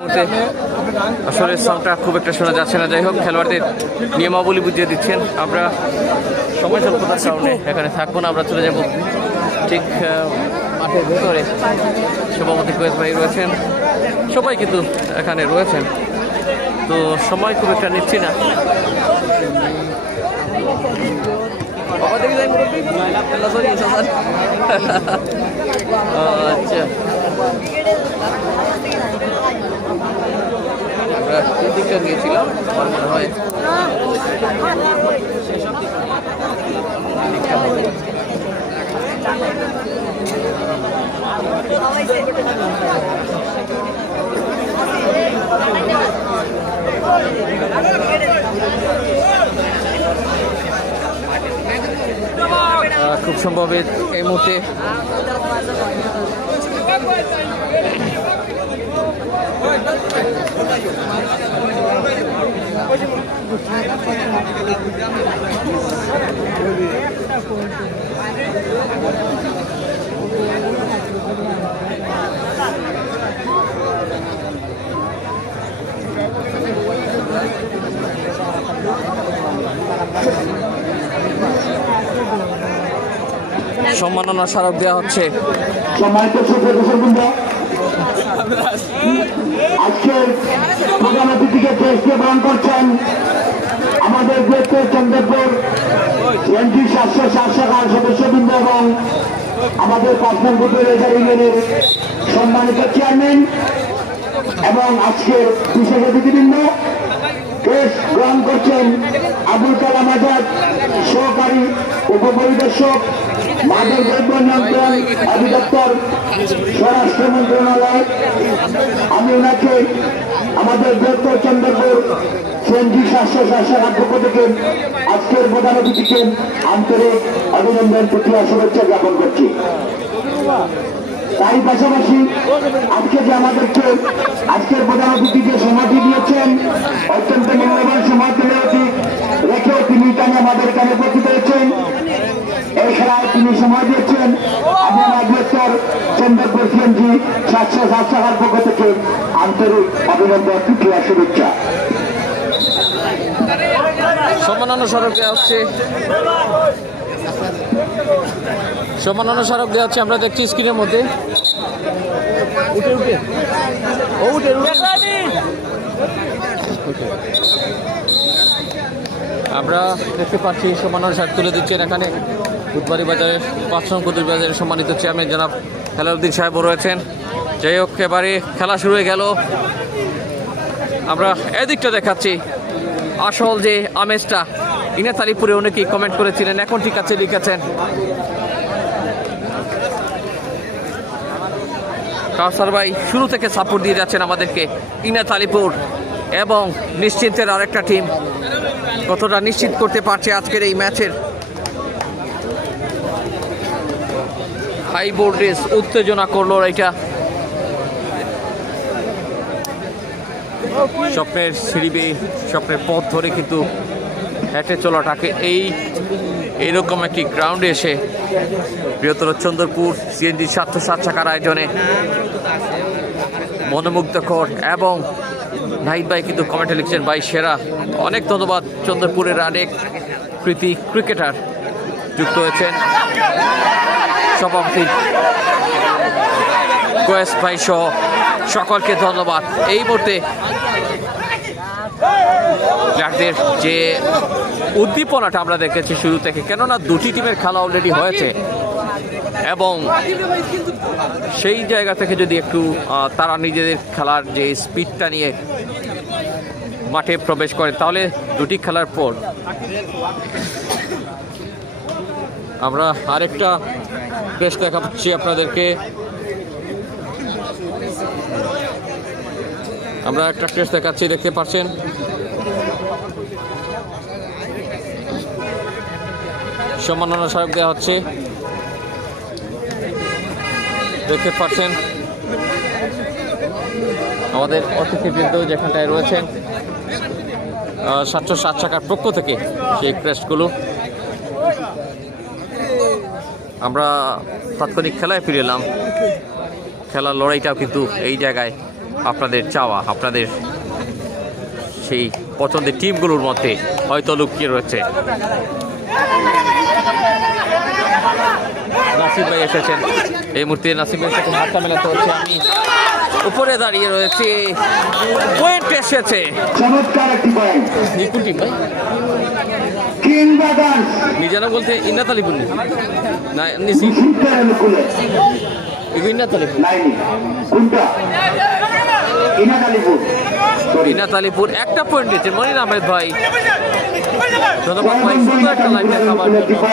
আসলে সাউন্ডটা খুব একটা শোনা যাচ্ছে না। যাই হোক, খেলোয়াড়দের নিয়মাবলী বুঝিয়ে দিচ্ছেন। আমরা সময় স্বল্পতার কারণে এখানে থাকবো না, আমরা চলে যাব ঠিক মাঠের ভেতরে। সভাপতি কোয়েস ভাই রয়েছেন, সবাই কিন্তু এখানে রয়েছেন, তো সময় খুব একটা নিচ্ছি না। আচ্ছা, আমরা দিকটা গিয়েছিলাম আমার মনে হয় খুব সম্ভব এই মুহূর্তে সম্মাননা স্মারক দেওয়া হচ্ছে। আজকে প্রধান অতিথিকে দেশকে বরণ করছেন আমাদের গ্রেপ্তার চন্দ্রপুর এনটি 707 শাখার সদস্যবৃন্দ এবং আমাদের পার্সোনাল গ্রুপের ইউনিয়নের সম্মানিত চেয়ারম্যান এবং আজকের বিশেষ অতিথিবৃন্দ। কেস গ্রহণ করছেন আবুল কালাম আজাদ, সহকারী উপপরিদর্শক, মাদক দ্রব্য নিয়ন্ত্রণ অধিদপ্তর, স্বরাষ্ট্র মন্ত্রণালয়। আমি ওনাকে আমাদের বৃহত্তর চন্দ্রপুর সিএনজি 707 শাখার পক্ষ থেকে আজকের প্রধান অতিথিকে আন্তরিক অভিনন্দন, প্রক্রিয়া, শুভেচ্ছা জ্ঞাপন করছি। তারই পাশাপাশি আজকে যে আমাদেরকে আজকের প্রধান অতিথিকে সময়টি দিয়েছেন, অত্যন্ত মূল্যবান সময় রেখেও তিনি এখানে আমাদের এখানে উপস্থিত হয়েছেন। এই খেলায় তিনি সময় দিয়েছেন। আমি আমার বৃহত্তর চন্দ্রপুর সিএনজি 707 শাখার পক্ষ থেকে আন্তরিক অভিনন্দন, প্রক্রিয়া, শুভেচ্ছা। সম্মাননা স্মারক দেওয়া হচ্ছে, সম্মাননা স্মারক দেওয়া হচ্ছে। আমরা দেখছি স্ক্রিনের মধ্যে আমরা দেখতে পাচ্ছি সম্মাননা স্মারক তুলে দিচ্ছেন এখানে বুধবাড়ি বাজারের 5 নং কুতুব বাজারের সম্মানিত চেয়ারম্যান জনাব হেলালুদ্দিন সাহেবও রয়েছেন। যাই হোক, এবারে খেলা শুরু হয়ে গেল। আমরা এদিকটা দেখাচ্ছি আসল যে আমেজটা। ইনাত আলীপুরে অনেকেই কমেন্ট করেছিলেন, এখন ঠিক আছে লিখেছেন। কাউসার ভাই শুরু থেকে সাপোর্ট দিয়ে যাচ্ছেন আমাদেরকে। ইনাত আলীপুর এবং নিশ্চিন্তের আরেকটা টিম কতটা নিশ্চিত করতে পারছে আজকের এই ম্যাচের হাই ভোল্টেজ উত্তেজনা করলো এটা। স্বপ্নের সিঁড়ি বেয়ে স্বপ্নের পথ ধরে কিন্তু হেঁটে চলাটাকে এইরকম একটি গ্রাউন্ডে এসে বৃহত্তর চন্দ্রপুর সিএনজি 707 শাখার আয়োজনে মনোমুগ্ধকর। এবং নাহিদ ভাই কিন্তু কমেন্টে লিখছেন, ভাই সেরা। অনেক ধন্যবাদ। চন্দ্রপুরের অনেক কৃতি ক্রিকেটার যুক্ত হয়েছেন, সভাপতি কোয়েস ভাই সহ সকলকে ধন্যবাদ। এই মুহূর্তে প্লেয়ারদের যে উদ্দীপনাটা আমরা দেখেছি শুরু থেকে, কেননা দুটি টিমের খেলা অলরেডি হয়েছে এবং সেই জায়গা থেকে যদি একটু তারা নিজেদের খেলার যে স্পিডটা নিয়ে মাঠে প্রবেশ করে, তাহলে দুটি খেলার পর আমরা আরেকটা বেশ দেখাচ্ছি আপনাদেরকে। আমরা একটা টেস্ট দেখাচ্ছি, দেখতে পাচ্ছেন। সম্মাননা স্মারক দেওয়া হচ্ছে, দেখতে পাচ্ছেন। আমাদের অতিথিবৃন্দ যেখানটায় রয়েছেন 707 শাখার পক্ষ থেকে সেই ক্রেস্টগুলো। আমরা তাৎক্ষণিক খেলায় ফিরে এলাম। খেলার লড়াইটাও কিন্তু এই জায়গায় আপনাদের চাওয়া, আপনাদের সেই পছন্দের টিমগুলোর মধ্যে হয়তো লুকিয়ে রয়েছে। নাসিম ভাই এসেছেন এই মুহূর্তে, নাসিম ভাইয়ের সাথে হাতটা মেলাতে হচ্ছে। আমি উপরে দাঁড়িয়ে রয়েছি, পয়েন্ট এসেছে। চমৎকার একটি পয়েন্ট কোন টিম ভাই? কিংবাদান নিজেরা বলতে ইন্নাত আলিপুর না নিশি ইন্নাত আলিপুর লাইনি কোনটা ইনাদ আলিপুর ইন্নাত আলিপুর একটা পয়েন্ট দিয়েছে মনির আহমেদ ভাই। ধন্যবাদ ভাই, সুন্দর একটা লাইন দেখাবার জন্য।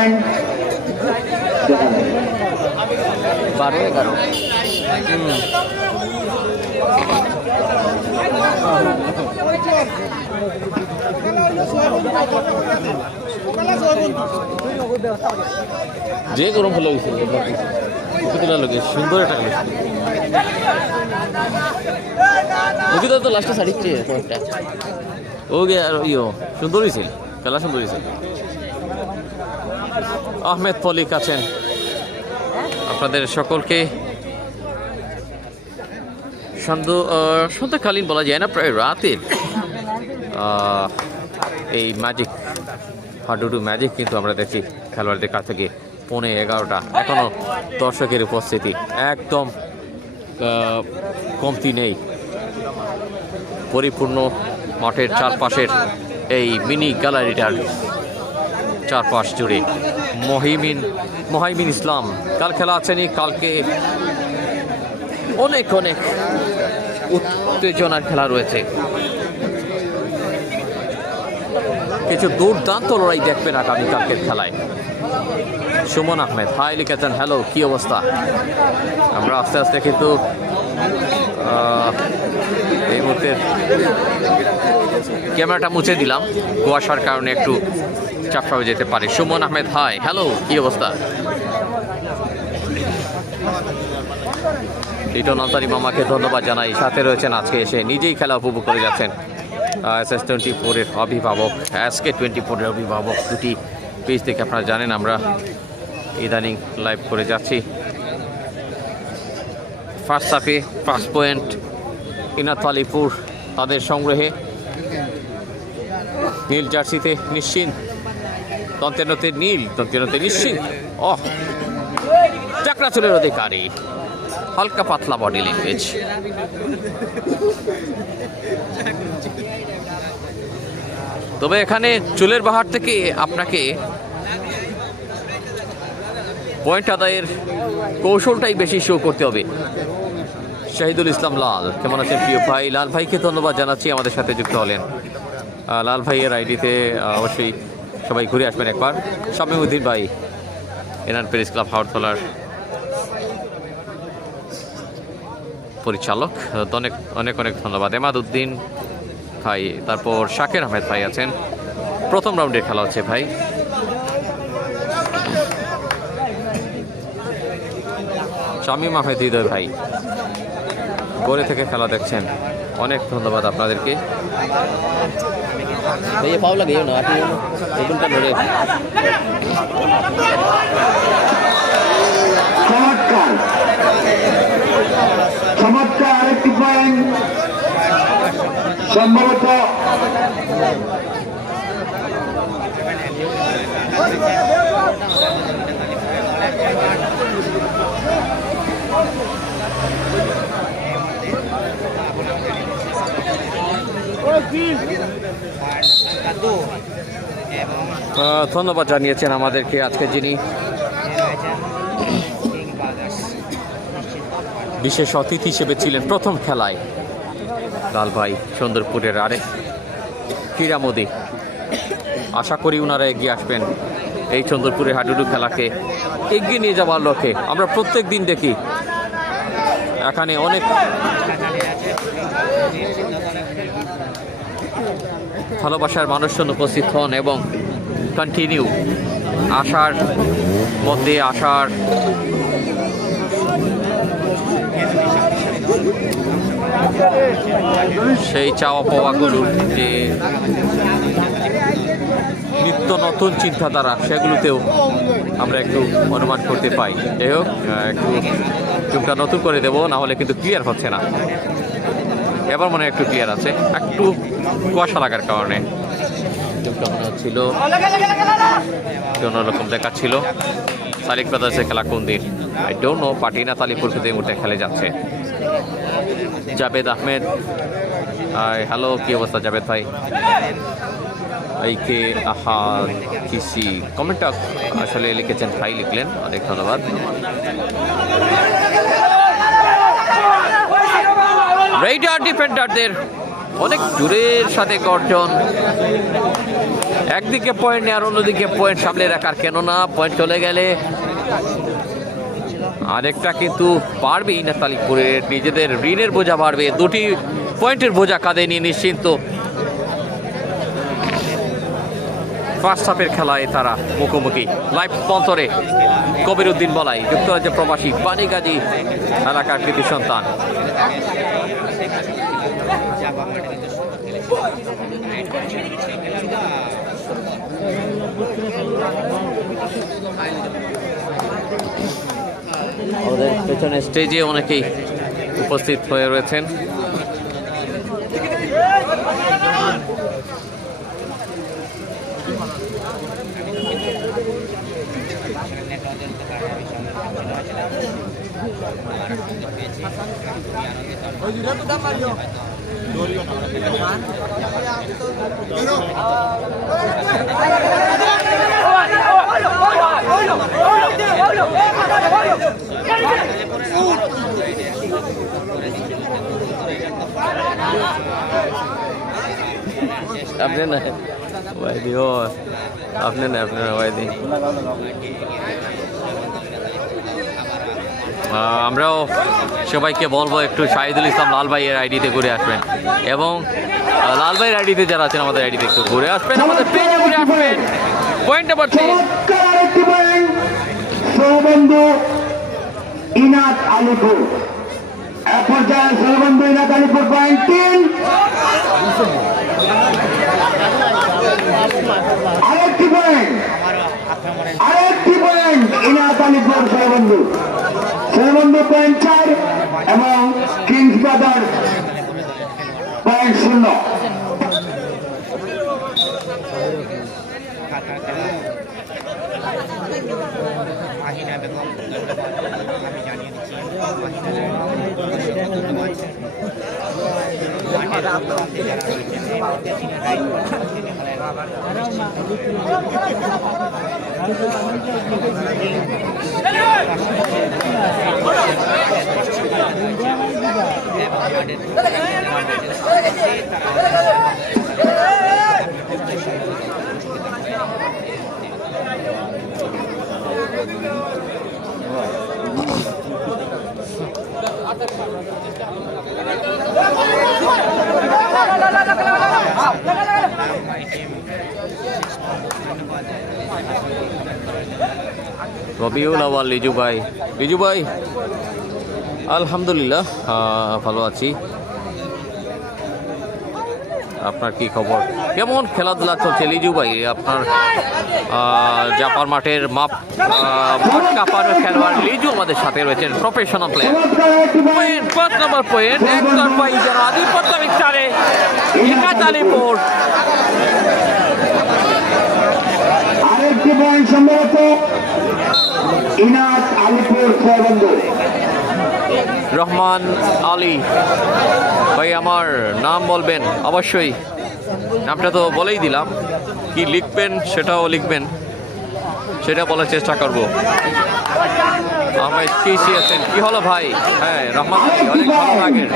12-11 যে গরম হলো লোকে সুন্দর একটা খেলা তো লাস্টে ছাড়িচ্ছে একটা ও গে আর ইয়ো সুন্দর হয়েছিল খেলা, সুন্দর হয়েছিল। আহমেদ পলিক আছেন, আপনাদের সকলকে সন্ধ্যাকালীন বলা যায় না, প্রায় রাতের এই ম্যাজিক হাডুডু ম্যাজিক কিন্তু আমরা দেখছি খেলোয়াড়দের কাছ থেকে 11:15 এখনো দর্শকের উপস্থিতি একদম কমতি নেই। পরিপূর্ণ মাঠের চারপাশের এই মিনি গ্যালারিটার চারপাশ জুড়ে মহাইমিন ইসলাম কাল খেলা আছেনি। কালকে অনেক অনেক উত্তেজনার খেলা রয়েছে, কিছু দুর্দান্ত লড়াই দেখবেন আগামী কালকের খেলায়। সুমন আহমেদ হাই লিখেছেন, হ্যালো কি অবস্থা? আমরা আস্তে আস্তে কিন্তু এই মুহূর্তে ক্যামেরাটা মুছে দিলাম, কুয়াশার কারণে একটু চাপটা হয়ে যেতে পারে। সুমন আহমেদ হাই, হ্যালো কি অবস্থা? লিটন আনসারি মামাকে ধন্যবাদ জানাই, সাথে রয়েছেন আজকে এসে নিজেই খেলা উপভোগ করে যাচ্ছেন। SS24-এর অভিভাবক, SK24-এর অভিভাবক দুটি পেজ থেকে আপনারা জানেন আমরা ইদানিং লাইভ করে যাচ্ছি। ফার্স্ট হাফে 5 পয়েন্ট ইনাত আলিপুর তাদের সংগ্রহে। নীল জার্সিতে নিশ্চিন্ত, তন্তেনতে নীল, তন্তেনতে নিশ্চিন্ত। চাকরা চুলের অধিকারী, হালকা পাতলা বডি ল্যাঙ্গুয়েজ। তবে এখানে চুলের বাহার থেকে আপনাকে পয়েন্ট আদায়ের কৌশলটাই বেশি শো করতে হবে। শাহিদুল ইসলাম লাল, কেমন আছেন প্রিয় ভাই? লাল ভাইকে ধন্যবাদ জানাচ্ছি আমাদের সাথে যুক্ত হলেন। লাল ভাইয়ের আইডিতে অবশ্যই সবাই ঘুরে আসবেন একবার। শামীমউদ্দিন ভাই, এনার প্রেস ক্লাব হাওড়তলার পরিচালক, অনেক অনেক অনেক ধন্যবাদ। এমাদ উদ্দিন ভাই, তারপর শাকের আহমেদ ভাই আছেন। প্রথম রাউন্ডের খেলা হচ্ছে ভাই। শামীম আহমেদ হৃদয় ভাই গড়ে থেকে খেলা দেখছেন, অনেক ধন্যবাদ আপনাদেরকে। চমৎকার আরেকটি পয়েন্ট সম্ভবত ধন্যবাদ জানিয়েছেন আমাদেরকে আজকে যিনি বিশেষ অতিথি হিসেবে ছিলেন প্রথম খেলায়, লাল ভাই সুন্দরপুরের আরেক ক্রীড়ামোদী। আশা করি ওনারা এগিয়ে আসবেন এই সুন্দরপুরের হাডুডু খেলাকে এগিয়ে নিয়ে যাওয়ার লক্ষ্যে। আমরা প্রত্যেক দিন দেখি এখানে অনেক ভালোবাসার মানুষজন উপস্থিত হন এবং কন্টিনিউ আশার মধ্যে আশার সেই চাওয়া পাওয়াগুলো যে নিত্য নতুন চিন্তাধারা, সেগুলোতেও আমরা একটু অনুমান করতে পাই। যাই হোক, একটু চুপটা নতুন করে দেবো, না হলে কিন্তু ক্লিয়ার হচ্ছে না। এবার মনে হয় একটু ক্লিয়ার আছে, একটু কুয়াশা লাগার কারণে মনে হচ্ছিল অন্যরকম দেখাচ্ছিল। সালিক ব্রাদার্সের খেলা কোন দিন আই ডোন্ট নো। পাটিনা তালিপুর কিন্তু এই মুহূর্তে খেলে যাচ্ছে। জাবেদ আহমেদ, হ্যালো, কি অবস্থা জাবেদ ভাই? এইকে আহা কিসি কমেন্টটা আসলে লিখেছেন, ভাই লিখলেন, অনেক ধন্যবাদ। রেইডার ডিফেন্ডারদের অনেক জোরের সাথে গর্জন, একদিকে পয়েন্ট নেই আর অন্যদিকে পয়েন্ট সামলে রাখার, কেননা পয়েন্ট চলে গেলে আরেকটা কিন্তু পারবেই না তালিপুরের, নিজেদের ঋণের বোঝা বাড়বে, দুটি পয়েন্টের বোঝা কাঁধে নিয়ে নিশ্চিন্ত ফার্স্ট হাফের খেলায় তারা মুখোমুখি। লাইভ স্পন্সরে কবির উদ্দিন বলাই, যুক্তরাজ্য প্রবাসী, পানিগাজী এলাকার কৃতি সন্তান। আমাদের পেছনে স্টেজে অনেকেই উপস্থিত হয়ে রয়েছেন। আপনি না ওয়াইদি, ও আপনি না ওয়াইদি। আমরাও সবাইকে বলবো একটু শাহিদুল ইসলাম লাল ভাইয়ের আইডিতে ঘুরে আসবেন, এবং লাল ভাইয়ের আইডিতে যারা আছেন আমাদের আইডিতে একটু ঘুরে আসবেন, আমাদের পেজে ঘুরে আসবেন। পয়েন্ট নাম্বার 3 সৌবন্ধু ইনাত আলিপুর, এক পর্যায়ে সৌবন্ধু ইনাত আলিপুর পয়েন্ট 3। আরেকটি পয়েন্ট ইনাত আলিপুর সৌবন্ধু পয়েন্ট 4 এবং কিংস ব্রাদার পয়েন্ট 0। রবিউল আওয়াল, লিজু ভাই আলহামদুলিল্লাহ ভালো আছি। আপনার কি খবর, কেমন খেলাধুলা চলছে লিজু ভাই? আপনার জাপার মাঠের মাঠ কাঁপানো খেলোয়াড় লিজু আমাদের সাথে রয়েছেন, প্রফেশনাল প্লেয়ার। পয়েন্ট 5 নম্বর পয়েন্ট, একতরফা যেন আধিপত্য বিস্তারে ইনাত আলিপুর। আরেকটি পয়েন্ট সম্ভবত ইনাত আলিপুর সৌবন্ধু। রহমান আলী ভাই, আমার নাম বলবেন অবশ্যই, নামটা তো বলেই দিলাম, কি লিখবেন সেটাও লিখবেন, সেটা বলার চেষ্টা করব। আহমেদ কেসি আছেন, কি হলো ভাই? হ্যাঁ রহমান আলী, অনেক ভালো লাগেন।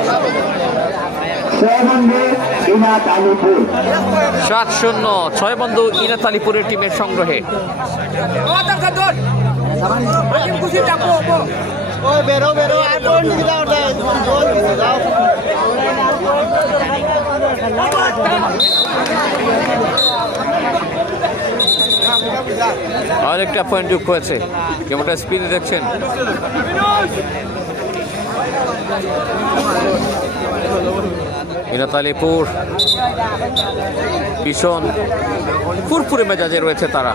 7-0 6 বন্ধু ইনাত আলিপুরের টিমের সংগ্রহে। আরেকটা পয়েন্ট যোগ হয়েছে, কেমনটা স্পিডে দেখছেন। ইনাত আলিপুর ভীষণ ফুরফুরে মেজাজে রয়েছে তারা।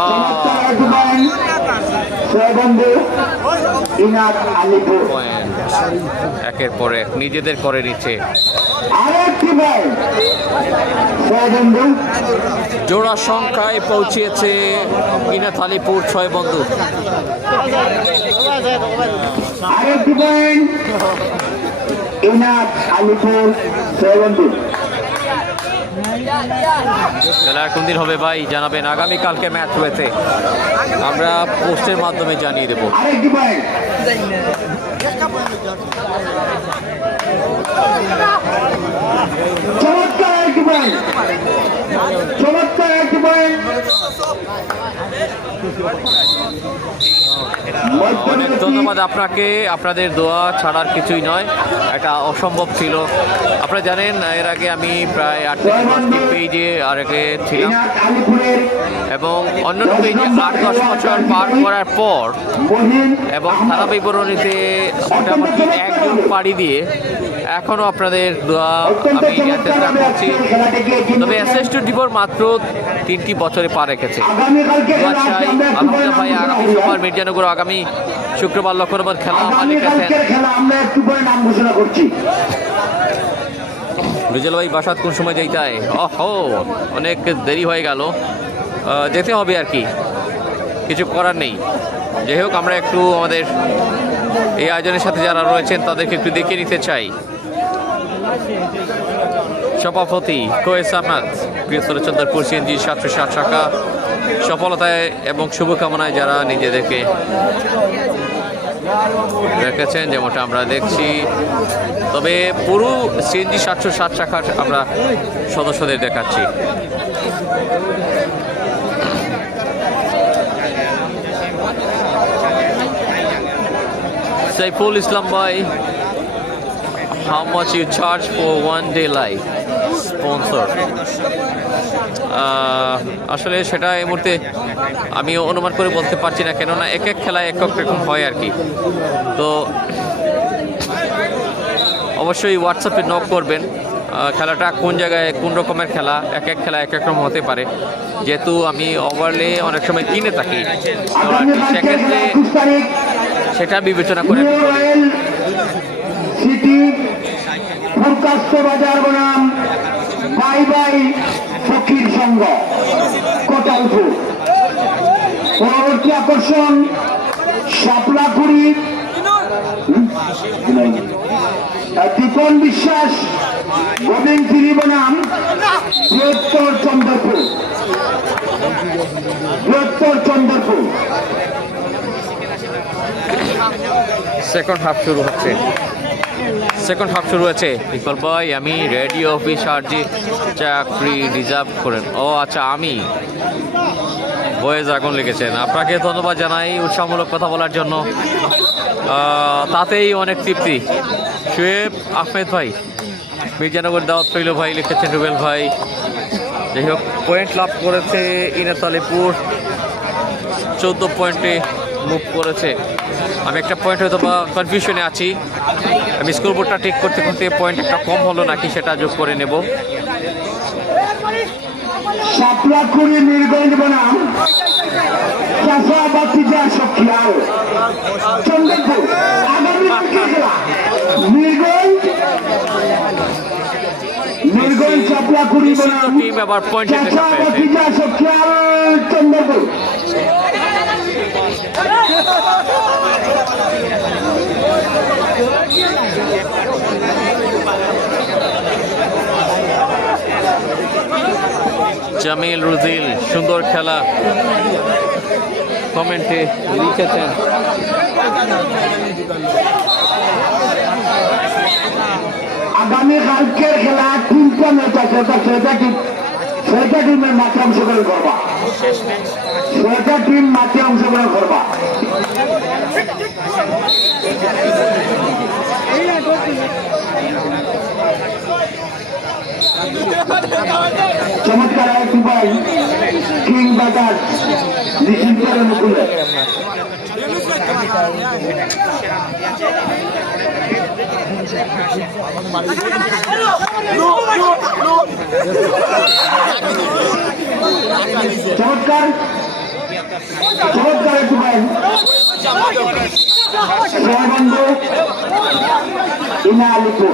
চমৎকার একটি পয়েন্ট জয়বন্ধু ইনাদ আলিপুর। পয়েন্ট একের পর এক নিজেদের করে নিচ্ছে। আরেকটি পয়েন্ট জয়বন্ধু। জোড়া সংখ্যায় পৌঁছেছে ইনাদ আলিপুর 6 বন্ধু। আরেকটি পয়েন্ট ইনাদ আলিপুর জয়বন্ধু। খেলা কোন দিন হবে ভাই জানাবেন। আগামীকালকে ম্যাচ রয়েছে, আমরা পোস্টের মাধ্যমে জানিয়ে দেবো। আরেকটি পয়েন্ট চমৎকার একটি পয়েন্ট, চমৎকার একটি পয়েন্ট। অনেক ধন্যবাদ আপনাকে। আপনাদের দোয়া ছাড়ার কিছুই নয়, এটা অসম্ভব ছিল। আপনারা জানেন এর আগে আমি প্রায় 8 পেজে আর আগে ছিলাম ইনাদ আলিপুরের এবং অন্যান্য পেজে 8-10 বছর পার করার পর মহিন এবং ধারা বিবরণীতে মোটামুটি একজন পাড়ি দিয়ে এখনও আপনাদের দোয়া আমি চেষ্টা করছি। তবে SS24 মাত্র 3টি বছরে পা রেখেছে। আগামীকালকে দোয়া চাই আলহামদুলিল্লাহ ভাই। আগামী সোমবার মির্জানগর, আগামী শুক্রবার লক্ষ্মণবাদ খেলা মালিক আছেন। আগামীকালকের খেলা আমরা একটু পরে নাম ঘোষণা করছি। রিজাল ভাই বাসাত কোন সময় যাইতে হয়? ওহো, অনেক দেরি হয়ে গেল, যেতে হবে আর কি, কিছু করার নেই। যাই হোক, আমরা একটু আমাদের এই আয়োজনের সাথে যারা রয়েছেন তাদেরকে একটু দেখে নিতে চাই। সভাপতি কোয়েস আহমদ, প্রিয় চন্দ্রপুর CNG 760 টাকা সফলতায় এবং শুভকামনায় যারা নিজেদেরকে রেখেছেন, যেমনটা আমরা দেখছি। তবে পুরো CNG 760 টাকার আমরা সদস্যদের দেখাচ্ছি। Saiful Islam bhai, how much you charge for one day live sponsor? আসলে সেটা এই মুহূর্তে আমি অনুমান করে বলতে পারছি না, কেননা এক এক খেলায় এক এক রকম হয় আর কি। তো অবশ্যই হোয়াটসঅ্যাপে নক করবেন খেলাটা কোন জায়গায় কোন রকমের খেলা, এক এক খেলা এক এক রকম হতে পারে। যেহেতু আমি ওভারলে অনেক সময় কিনে থাকি, সেক্ষেত্রে সেটা বিবেচনা করে আমি বলি। সিটি ফুলকাস্ত বাজার বনাম বাই বাই ফকির সংঘ কোটালপুর। পরবর্তী আকর্ষণ শাপলাকুড়ি দীপন বিশ্বাস গোবিন্দ সিরি বনাম বৃহত্তর চন্দ্রপুর, বৃহত্তর চন্দ্রপুর। সেকেন্ড হাফ শুরু হচ্ছে, সেকেন্ড হাফ শুরু হয়েছে। ইকবাল ভাই, আমি রেডিও অফিসার যে চাকরি রিজার্ভ করেন। ও আচ্ছা, আমি বয়েজ আগুন লিখেছেন। আপনাকে ধন্যবাদ জানাই উৎসাহমূলক কথা বলার জন্য, তাতেই অনেক তৃপ্তি। শুয়েব আহমেদ ভাই, মির্জানগর দাওয়াত রইল ভাই লিখেছেন রুবেল ভাই। যাই হোক, পয়েন্ট লাভ করেছে ইনাদ আলিপুর, 14 পয়েন্টে মুভ করেছে। আমি একটা পয়েন্ট হয়তো বা কনফিউশনে আছি, আমি স্কোর বোর্ডটা ঠিক করতে করতে পয়েন্ট একটা কম হলো নাকি সেটা যোগ করে নেব। শাপলাকুড়ি নীলগঞ্জ বনাম চাষাবাতিজা সখিয়াল চন্দ্রপুর। আগামীকালকে খেলা নীলগঞ্জ, নীলগঞ্জ শাপলাকুড়ি বনাম টিম আবার পয়েন্ট চাষাবাতিজা সখিয়াল চন্দ্রপুর। জামিল রুজিল, সুন্দর খেলা কমেন্টে লিখেছেন। আগামীকালকের খেলা 3টা ম্যাচ আছে, ছয়টা টিমের মাঠে অংশগ্রহণ করবা, 6টা টিম মাঠে অংশগ্রহণ করবা। চমৎকার একটি বল কিং বাজার নিশ্চিত করে মুকুলে চমৎকার চমৎকার একটু পাই জয়বন্ধু ইনা আলিপুর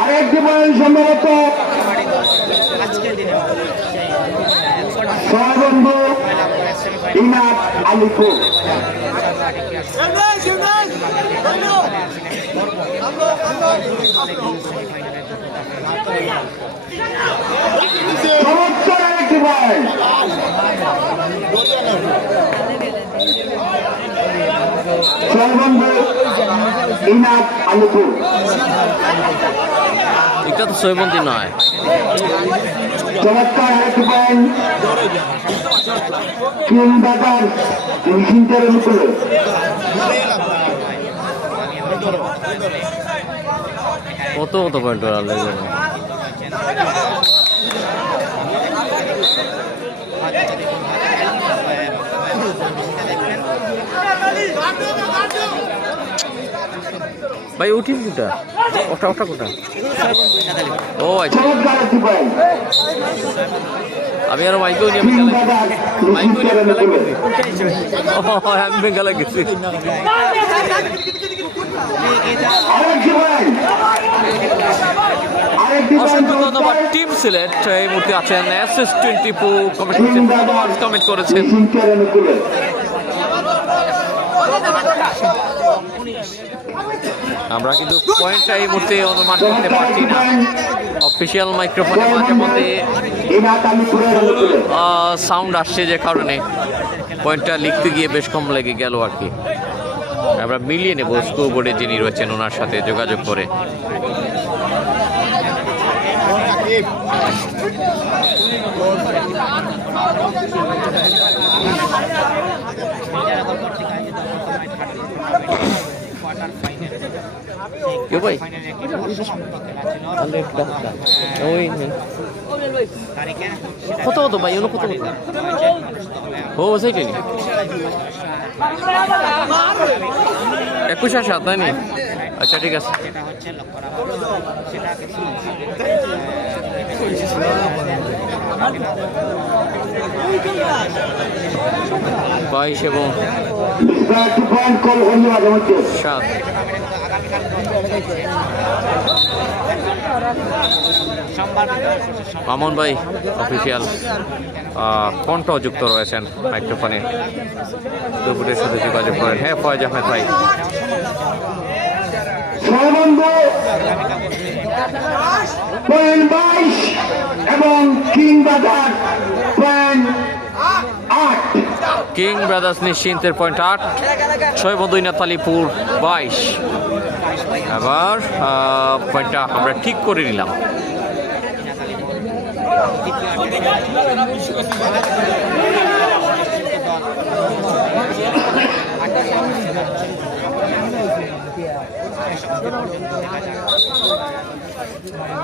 আরেকটি পয়েন্ট সম্ভবত জয়বন্ধু ইনাদ আলিপুর চমৎকার আরেকটি পয়েন্ট জয়বন্ধু ইনাদ আলিপুর এটা তো সৈবন্তী নয়। চমৎকার আরেকটি পয়েন্ট কিং দাদার সিন্টারের উপরে কত কত পয়েন্ট আনলে যেন ভাই উঠিস কোটা ওটা ওটা কোটা ও আচ্ছা চমৎকার একটি পয়েন্ট আমি আরো মাইকেও নিয়ে কিং দাদার সিন্টারের উপরে আমি বেঙ্গালা গেছি আরেকটি পয়েন্ট আরেকটি অসংখ্য ধন্যবাদ পয়েন্ট টিম সিলেট এই মুহূর্তে আছেন SS24 কমেন্ট কিং করেছেন দাদার কমেন্ট করেছেন সিন্টারের উপরে আমরা কিন্তু পয়েন্টটা এই মুহূর্তে অনুমান করতে পারছি না অফিসিয়াল মাইক্রোফোনে মাঝে মধ্যে ইনাদ আলিপুরের উপরে সাউন্ড আসছে যে কারণে পয়েন্টটা লিখতে গিয়ে বেশ কম লেগে গেল আর কি। আমরা মিলিয়ে নেব স্কোর বোর্ডে যিনি রয়েছেন ওনার সাথে যোগাযোগ করে। কেউ ভাই ওই কত কত ভাই ওগুলো কত কত ও সেইটাই 21-7 তাই নি আচ্ছা ঠিক আছে 22 এবং 7 মামুন ভাই অফিসিয়াল কণ্ঠ যুক্ত রয়েছেন মাইক্রোফোনে দুপুরের সাথে যোগাযোগ করেন। হ্যাঁ ফয়েজ আহমেদ ভাই পয়েন্ট 22 এবং কিং বাজার পয়েন্ট 8 কিং ব্রাদার্স নিশ্চিন্তের পয়েন্ট 8 সৈবন্ধু ইনাদ আলিপুর 22। এবার পয়েন্টটা আমরা ঠিক করে নিলাম।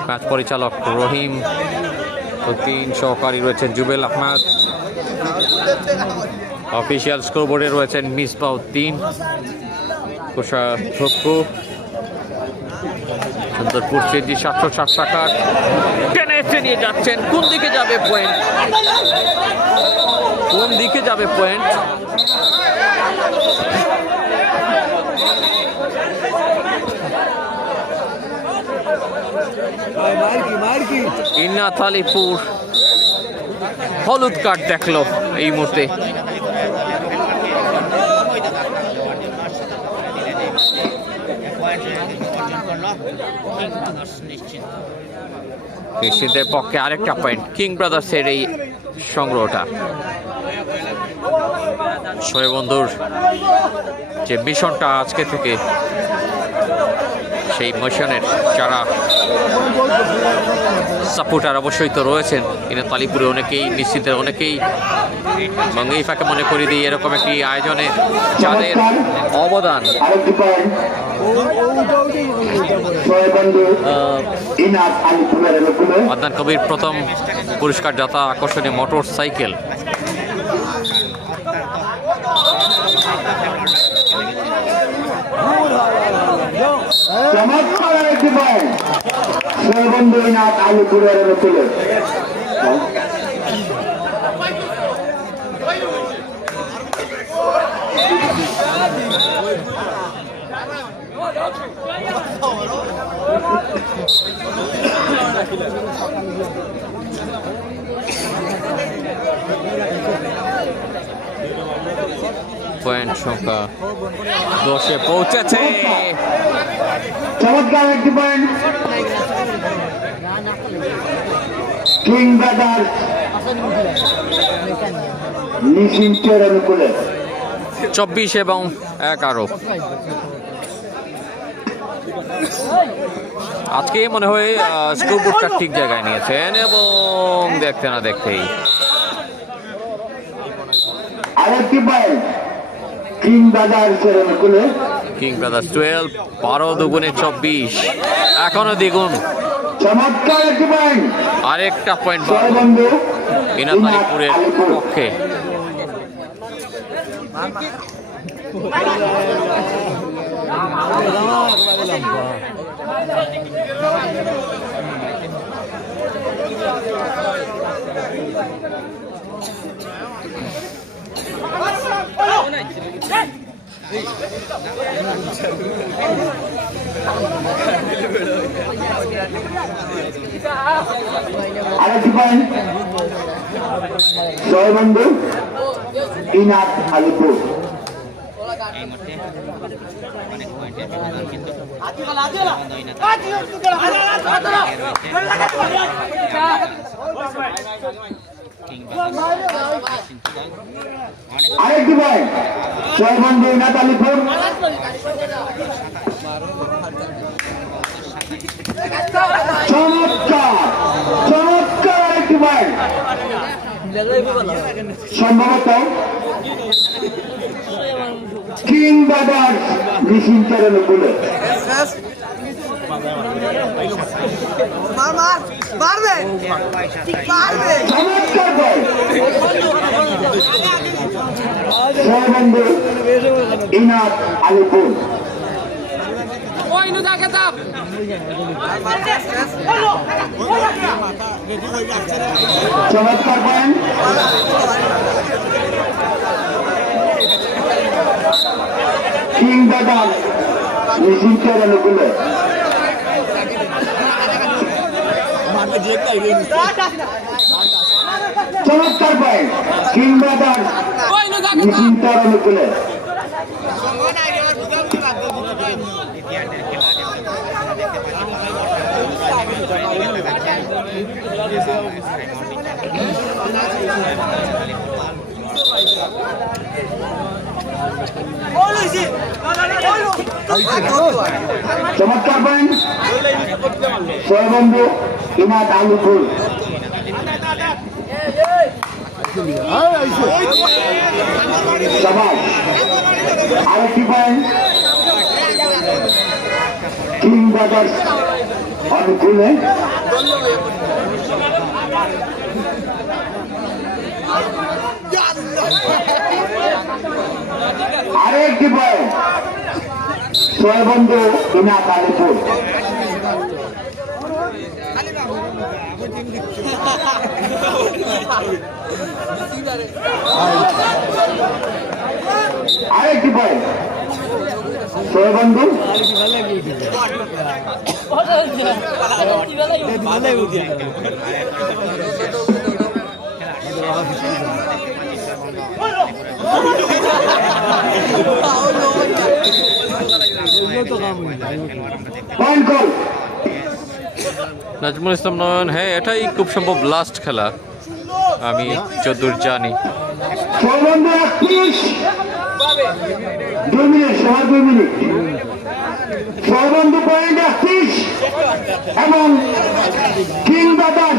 ম্যাচ পরিচালক রহিম, তিন সহকারী রয়েছেন জুবেল আহমেদ, অফিসিয়াল স্কোরবোর্ডে রয়েছেন মিসবাউদ্দিন, কোষাধ্যক্ষ সুন্দরপুর সিজি 760 টাকা টেনে এসে নিয়ে যাচ্ছেন। কোন দিকে যাবে পয়েন্ট, কোন দিকে যাবে পয়েন্ট? ইনাদ আলিপুর হলুদ কার্ড দেখলো এই মুহূর্তে। নিশ্চিতের পক্ষে আরেকটা পয়েন্ট কিং ব্রাদার্সের এই সংগ্রহটা। শোয়েব বন্ধুর যে মিশনটা আজকে থেকে, সেই মিশনের যারা সাপোর্টার অবশ্যই তো রয়েছেন ইনাত আলীপুরে অনেকেই, নিশ্চিতের অনেকেই, এবং এই ফাঁকে মনে করি দিই এরকম একটি আয়োজনে যাদের অবদান আদনান কবির প্রথম পুরস্কার দাতা আকর্ষণীয় মোটর সাইকেল। চমৎকার একটি পয়েন্ট বন্ধু ইনাত আলীপুরের নকুলে। পয়েন্ট সংখ্যা 10-এ পৌঁছেছে। চমৎকার একটি পয়েন্ট কিং ব্রাদার্স নিশ্চিন্তের অনুকূলে। 24 এবং 11। আজকে মনে হয় স্কোরবোর্ডটা ঠিক জায়গায় নিয়েছেন এবং দেখতে না দেখতেই আরেকটি পয়েন্ট কিং ব্রাদার্সের অনুকূলে। কিং ব্রাদার্স 12, 12 দুগুণে 24, এখনো দ্বিগুণ। চমৎকার একটি পয়েন্ট আরেকটা পয়েন্ট বন্ধু ইনাত আলীপুরের পক্ষে। আরেকটি পয়েন্ট জয় বন্ধু ইনাত আলীপুর। আরেকটি পয়েন্ট জয় বন্ধু ইনাত আলীপুর। চমৎকার চমৎকার আরেকটি পয়েন্ট সম্ভবত কিং ব্রাদার্স নিশ্চিন্তের অনুকূলে। চমৎকার পয়েন্ট জয় বন্ধু ইনাত আলীপুর। চমৎকার পয়েন্ট কিং ব্রাদার্স নিশ্চিন্তের অনুকূলে। চমৎকার পয়েন্ট কিং ব্রাদার্স নিশ্চিন্তের অনুকূলে। চমৎকার পয়েন্ট জয়বন্ধু ইনাত আলীপুর। আরেকটি পয়েন্ট কিং ব্রাদার্স অনুকূলে। আরেকটি পয়েন্ট জয়বন্ধু ইনাত আলীপুর। আরেকটি পয়েন্ট জয়বন্ধু পয়েন্ট গোল নাজমুল ইসলাম নয়ন, হ্যাঁ এটাই খুব সম্ভব লাস্ট খেলা, আমি যতদূর জানি। 2 মিনিট, 2 মিনিট। সর্বন্ধু পয়েন্ট 31 এবং কিং ব্রাদার্স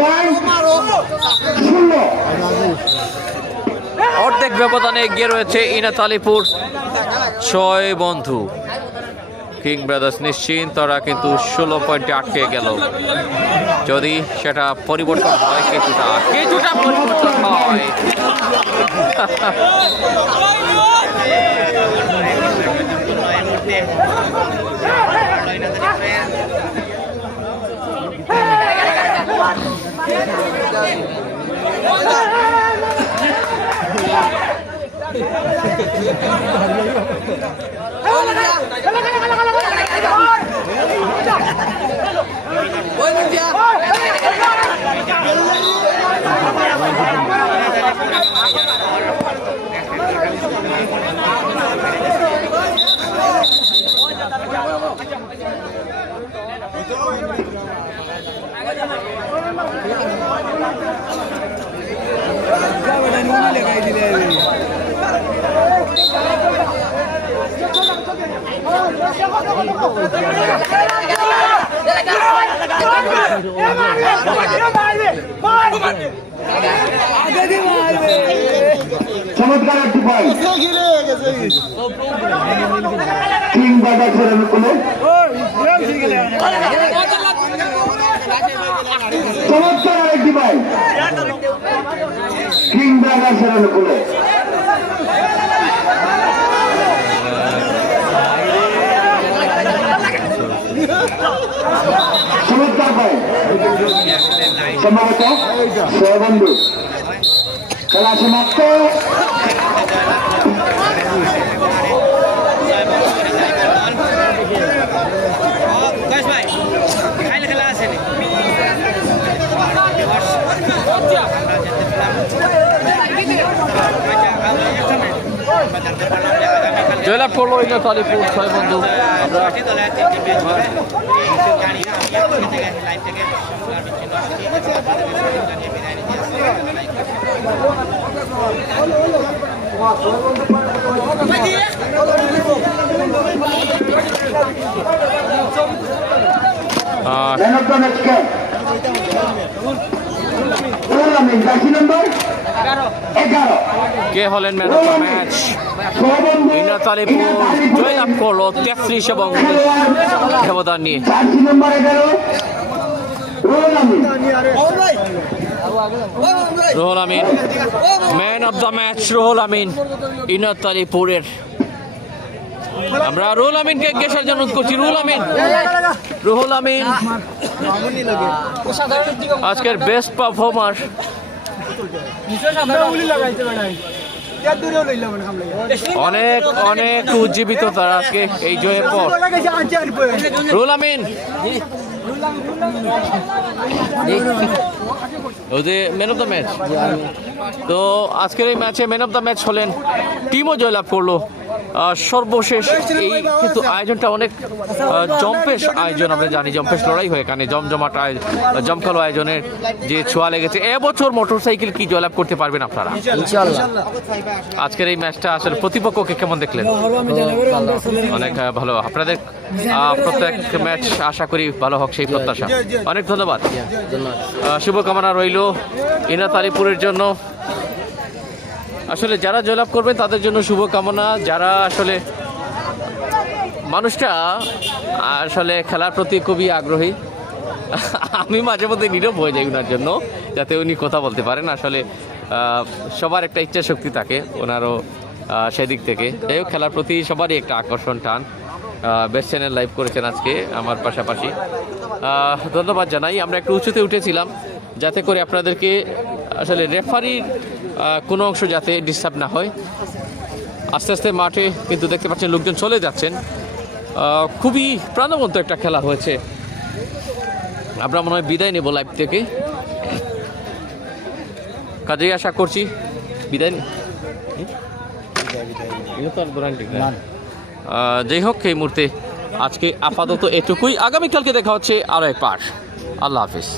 পয়েন্ট 0। অর্ধেক ব্যবধানে এগিয়ে রয়েছে ইনাত আলীপুর 6 বন্ধু। কিং ব্রাদার্স নিশ্চিন্ত, তারা কিন্তু 16 পয়েন্টে আটকে গেল। যদি সেটা পরিবর্তন হয়, কিছুটা পরিবর্তন হয়। চমৎকার একটি পয়েন্ট কিং ব্রাদার্সের অনুকূলে। চমৎকার একটি পয়েন্ট কিং ব্রাদার্সের অনুকূলে। চমৎকার পয়েন্ট সম্ভবত সহবন্ধু। খেলা সমাপ্ত। জয়লাভ করলো ইনাত আলীপুর 6 বন্ধু। কে হলেন man of the match? Inat Alipur জয়লাভ করলো 33 এবং ব্যবধান নিয়ে। Ruhul Amin man of the match. Ruhul Amin Inat আলীপুরের। আমরা রুহুল আমিনকে গেসার জন্য করছি। রুহুল আমিন আজকের বেস্ট পারফর্মার। অনেক অনেক উজ্জীবিত তারা আজকে এই জয়ের পর। Ruhul Amin man of the match. তো আজকের এই ম্যাচে ম্যান অফ দ্য ম্যাচ হলেন, টিমও জয়লাভ করলো। সর্বশেষ এই কিন্তু আয়োজনটা অনেক জম্পেশ আয়োজন, আমরা জানি জম্পেশ লড়াই হয় এখানে, জমজমাট জমকালো আয়োজনের যে ছোঁয়া লেগেছে। এবছর মোটরসাইকেল কি জয়লাভ করতে পারবেন আপনারা? আজকের এই ম্যাচটা আসলে প্রতিপক্ষকে কেমন দেখলেন? অনেক ভালো। আপনাদের প্রত্যেক ম্যাচ আশা করি ভালো হোক সেই প্রত্যাশা। অনেক ধন্যবাদ। শুভকামনা রইল ইনাত আলীপুরের জন্য। আসলে যারা জয়লাভ করবেন তাদের জন্য শুভকামনা। যারা আসলে মানুষটা আসলে খেলার প্রতি খুবই আগ্রহী। আমি মাঝে মধ্যে নীরব হয়ে যাই ওনার জন্য, যাতে উনি কথা বলতে পারেন। আসলে সবার একটা ইচ্ছা শক্তি থাকে, ওনারও সেদিক থেকে। যাই হোক, খেলার প্রতি সবারই একটা আকর্ষণ টান। বেস্ট চ্যানেল লাইভ করেছেন আজকে আমার পাশাপাশি, ধন্যবাদ জানাই। আমরা একটু উঁচুতে উঠেছিলাম যাতে করে আপনাদেরকে আসলে রেফারির কোনো অংশ যাতে ডিস্টার্ব না হয়। আস্তে আস্তে মাঠে কিন্তু দেখতে পাচ্ছেন লোকজন চলে যাচ্ছেন। খুবই প্রাণবন্ত একটা খেলা হয়েছে। আমরা মনে হয় বিদায় নেব লাইভ থেকে, কাজেই আশা করছি বিদায়। যাই হোক, এই মুহূর্তে আজকে আপাতত এটুকুই। আগামীকালকে দেখা হচ্ছে আরও এক পাঠ। আল্লাহ হাফিজ।